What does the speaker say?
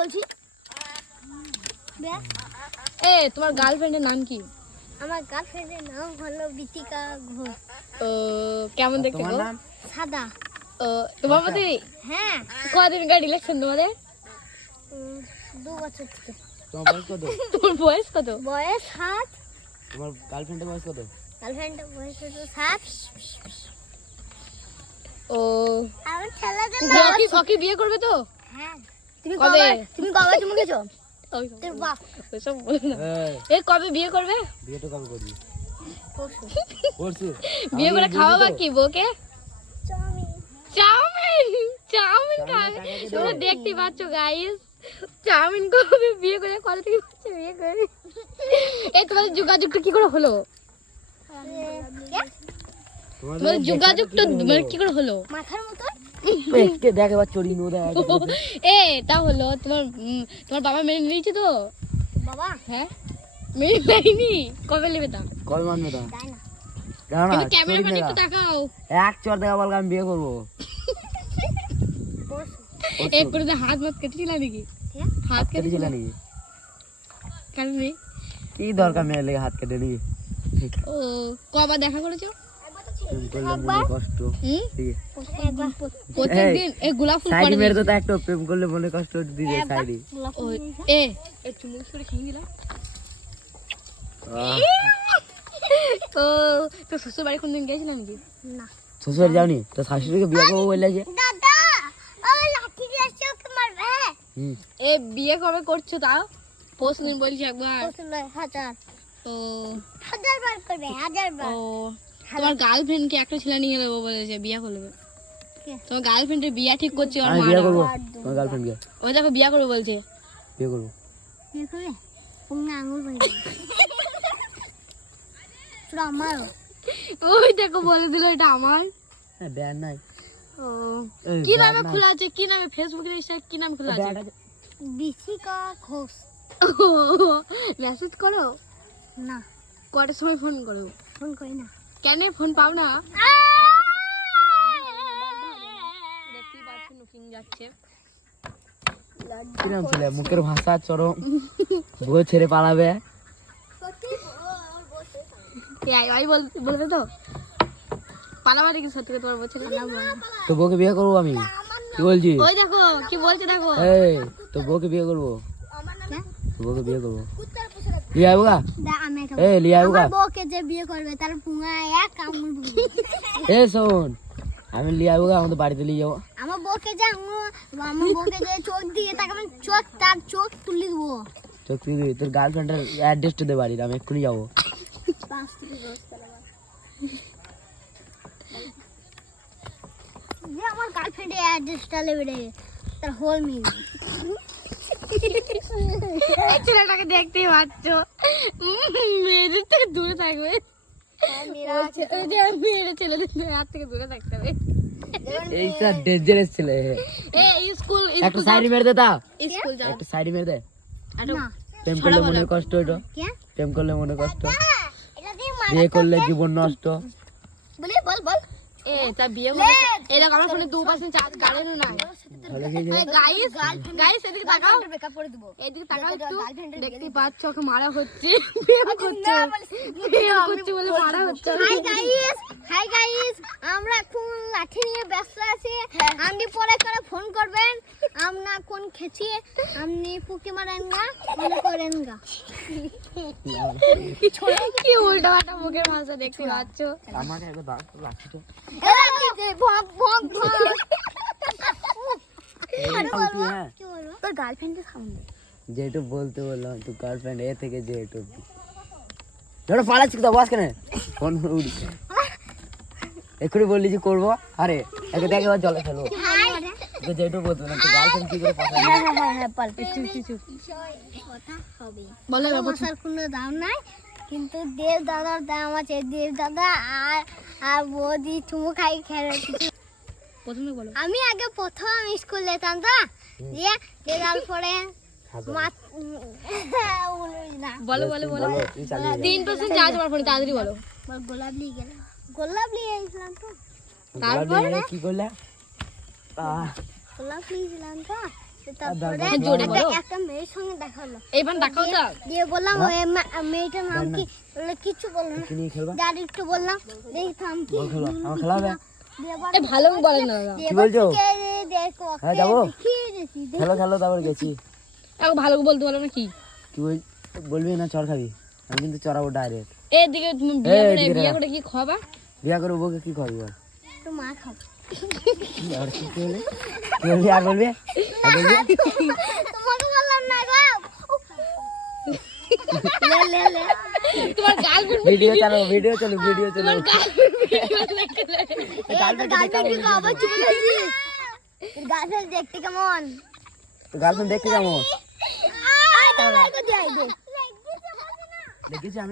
বলছি। এ তোমার গার্লফ্রেন্ডের নাম কি? আমার গার্লফ্রেন্ডের নাম হলো বিতিকা ঘোষ। কেমন দেখতে গো? সাদা। তোমার মতে? হ্যাঁ। কদিনকার রিলেশন তোমাদের? 2 বছর থেকে। তোমার বয়স কত? তোমার বয়স কত? বয়স 7। তোমার গার্লফ্রেন্ডের বয়স কত? গার্লফ্রেন্ডের বয়স হলো 7। আমার ছেলেদের ওকে বিয়ে করবে তো? হ্যাঁ। তুমি কবে? তুমি কবে চুমু খেয়েছো? তোর বাপ। ওইসব বলো না। এ কবে বিয়ে করবে? বিয়ে তো কবে করবি? পরশু। পরশু? বিয়ে করে খাওয়াবা কি বউকে? চাউমিন। চাউমিন খাবে? তোমরা দেখতে পাচ্ছ গাইস, চাউমিন কবে বিয়ে করে কত থেকে বিয়ে করে? এই তোমাদের যোগাযোগটা কি করে হলো? তোমাদের যোগাযোগটা মানে কি করে হলো? মাথার মতো কে দেখে বা চড়ি নো দেয়। এ তা হলো তোমার বাবা মেনে নিয়েছে তো? বাবা হ্যাঁ মেনে নেয়নি? কবে নেবে তা? কল মানবে তা? তাই না। জানো না তুমি ক্যামেরা পাশে একটু তাকাও। এক চড় দেখা বলকে আমি বিয়ে করবো। পরশু। এক করে হাত মাত কেটেছিল নাকি? হাত কেটে কেটেছিল ছিল নাকি? কারণে? কি দরকার মেয়ে লেগে হাত কেটে নিয়ে? ও কবার দেখা করেছো? প্রেম করলে মনে কষ্ট। হুম? ঠিক প্রত্যেকদিন এই গোলাপ ফুল সাইডি পড়ে মেরে তো একটা প্রেম করলে মনে কষ্ট দিবে সাইডি। এ চুমুক করে খেয়ে দিলাম। ও তো শ্বশুর বাড়ি কোনদিন গেছিলাম নাকি? না। শ্বশুর যাওনি তো শাশুড়িকে বিয়ে করবো বললে যে? দাদা ও লাঠি দিয়ে এসে ওকে মারবে। এ বিয়ে কবে করছো তাও? পরশুদিন বলছি একবার। পরশু নয়, 1000 ও 1000 বার করবে, 1000 বার। ও তোমার গার্লফ্রেন্ড কে একটা ছেলে নিয়ে নেবো বলেছে, বিয়ে করবে। কে? তোমার গার্লফ্রেন্ডের বিয়ে ঠিক করছে ওর আমি মা। বিয়ে করবো তোমার গার্লফ্রেন্ডকে। ওই দেখো বিয়ে করবে বলছে। বিয়ে করবো। বিয়ে করবে? পুঙ্গা আঙুল ভরে দেবে। পুরো আমারও। ওই দেখো বলে দিল এটা আমার। হ্যাঁ ব্যান নাই। ও এই কি ব্যান নামে নাই। খোলা আছে? কি নামে? ফেসবুকে ইনস্টাগ্রামে কি নামে খোলা আছে? ব্যান আছে। বিচিকা ঘোষ। মেসেজ করো? না, কটার সময় ফোন করো? ফোন করি না। কেন ফোন পাও না? দেখতেই পাচ্ছ নুকিং যাচ্ছে। কিরম ছেলে মুখের ভাষা চরম। বউ ছেড়ে পালাবে। বলবে তো পালাবা নাকি? সত্যি তোমার বলছে পালাবো। তো বউকে বিয়ে করবো আমি। কি বলছি? ওই দেখো কি বলছে দেখো। এই তো বউকে বিয়ে করবো। তো বউকে বিয়ে করবো। লিয়ে আইবো গা? আমি এই লিয়ে আইবো গা? আমার বউকে যে বিয়ে করবে তার পুঙ্গা এক আঙুল ভরে দেবে। এ শোন আমি লিয়ে আইবো গা, আমাদের বাড়িতে নিয়ে যাবো। আমার বউকে যে চোখ দিয়ে তাকে আমি তার চোখ তুলে দেবো। তো তুই তোর গার্লফ্রেন্ডের অ্যাড্রেসটা দে বাড়ির, আমি এক্ষুনি যাবো। 5 থেকে 10 তলা। যে আমার গার্লফ্রেন্ডের অ্যাড্রেসটা নেবে রে, তার হোল মিল। ছেলেটাকে দেখতেই পাচ্ছ, মেয়েদের থেকে দূরে থাকবে। ওই যে মেয়েদের ছেলেদের হাত থেকে দূরে থাকতে হবে। এইটা ডেঞ্জারাস ছেলে। এই স্কুল একটা সাইড মেরে দে তা। স্কুল যাও। একটা সাইড মেরে দে। না, প্রেম করলে মনে কষ্ট হইতো। কে? প্রেম করলে মনে কষ্ট। এটা দিয়ে বিয়ে করলে জীবন নষ্ট। বল। এ তা বিয়ে করে এই দেখো আমার ফোনে 2% চার্জ গাড়েনো না। ভালো খেয়েছে। গাইস এদিকে তাকাও, ব্রেকআপ করে দেবো। এদিকে তাকাও একটু। দেখতেই পাচ্ছ ওকে মারা হচ্ছে, প্রেম করছে বলে মারা হচ্ছে। হাই গাইস, আমরা এখন লাঠি নিয়ে ব্যস্ত আছি। আপনি পরে করে ফোন করবেন। আমরা কোন খেছি আপনি ফুকি মারেন না, মনে করেন গা। কি উল্টা পাল্টা মুখের ভাষা দেখতে পাচ্ছ। আমাকে একবার দাও তো লাঠিটা। হ্যাঁ তোর গার্লফ্রেন্ডের সামনে যেটু বলতে বললাম তো গার্লফ্রেন্ড এ থেকে যেটু ধরো পালাচ্ছি তো বস কেন ফোন উড়ি এক্ষুনি বললি যে করবো। আরে একে দেখে এবার জলে ফেলবো। তো যেটু বলতো না তো গার্লফ্রেন্ড কি করে পাঠাবে? হ্যাঁ পাল কথা হবে। বলো মশার কোনো দাম নাই, কিন্তু দেব দাদার দাম আছে। দেব দাদা আর বৌদি চুমু খাই খেলে। প্রথমে বলো। আমি আগে প্রথম স্কুল যেতাম তো, দিয়ে রেজাল্ট পরে বলো 3% চার্জ আমার ফোনে, তাড়াতাড়ি বলো। গোলাপ নিয়ে গেছিলাম তো। তারপর কি করলে? গোলাপ নিয়েছিলাম তো, তারপরে আর জোরে বলো। একটা মেয়ের সঙ্গে দেখা হলো। এইবার দেখাও তো দিয়ে বললাম ওই মেয়েটার নাম কি, বললো কিছু বললো না। কি নিয়ে খেলবা? যার একটু বললাম দেখতাম কি বল খেলবা, আমার খেলা হবে? দিয়ে এবার- এ ভালো বলে না দাদা। দিয়ে কি এবার বলছো? থেকে দেখো, হ্যাঁ, যাবো। দেখিয়ে দিয়েছি, খেলো খেলো, তারপর গেছি। এখন ভালো বলতে পারো না কি? কি বলবি না চর খাবি? আমি কিন্তু চড়াবো ডাইরেক্ট। এদিকে তুমি বিয়ে করে এদিকে বিয়ে রাখ। করে কি খাবা? বিয়া করে বউকে কি করবি আর? একটু মা খাও। কি আর কি বলবি? কি বলবি আর বলবি? আর বলবি? তোমাকে বললাম না গো। লে লে লে তোমার গার্লফ্রেন্ড ভিডিও চালো, ভিডিও চালো, ভিডিও চালো। গার্লফ্রেন্ড আবার চুপ করেছিস। গার্লফ্রেন্ড দেখতে কেমন? গার্লফ্রেন্ড দেখতে কেমন? আয় দাঁড়া, আয় গো, যাই গো। দেখেছি আমি।